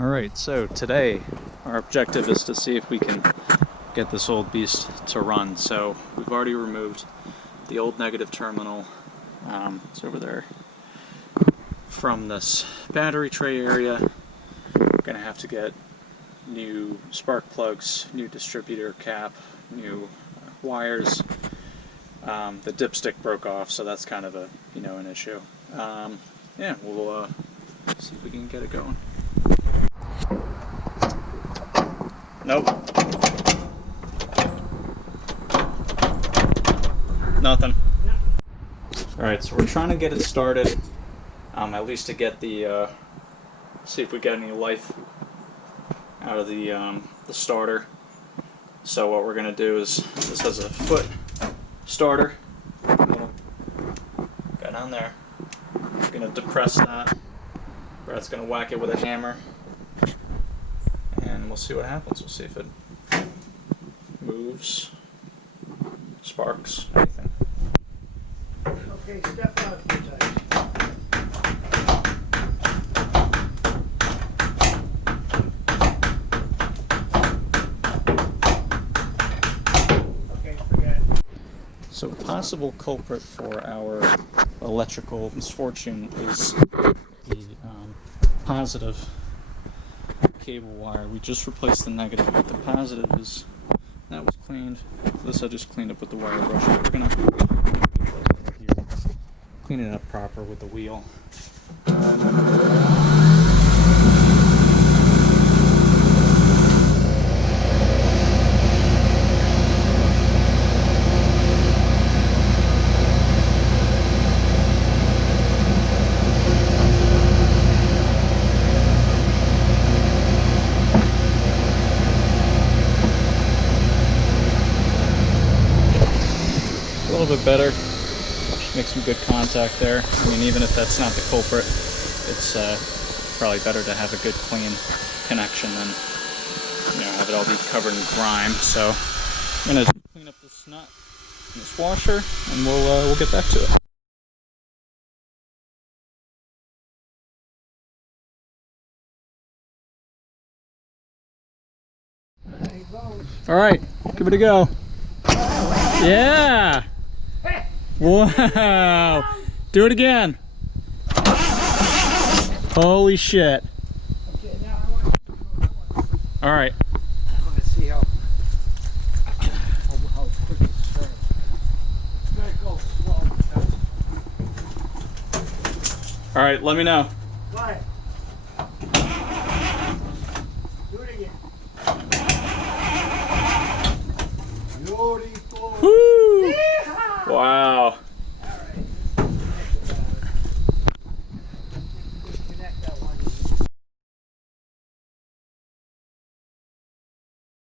Alright, so today our objective is to see if we can get this old beast to run. So we've already removed the old negative terminal, it's over there, from this battery tray area. We're going to have to get new spark plugs, new distributor cap, new wires. The dipstick broke off, so that's kind of a, an issue. Yeah, we'll see if we can get it going. Nope. Nothing. Alright, so we're trying to get it started, at least to get the, see if we get any life out of the starter. So what we're going to do is, this has a foot starter. Go down there. We're going to depress that. Brad's going to whack it with a hammer. And we'll see what happens. We'll see if it moves, sparks, anything. Okay, step out a few times. Okay, forget it. So, possible culprit for our electrical misfortune is the positive cable wire. We just replaced the negative, but the positive is, that was cleaned. This I just cleaned up with the wire brush. We're gonna clean it up proper with the wheel. A little bit better. Just make some good contact there. I mean, even if that's not the culprit, it's probably better to have a good clean connection than have it all be covered in grime. So I'm gonna clean up this nut and this washer, and we'll get back to it. There he goes. All right, give it a go. Yeah. Wow! Do it again! Holy shit! Okay, now I want to Alright. I want to see how quick it's turning. It's going to go slow because... Alright, let me know. Why? Do it again. Beautiful. Woo! Yeehaw! Wow.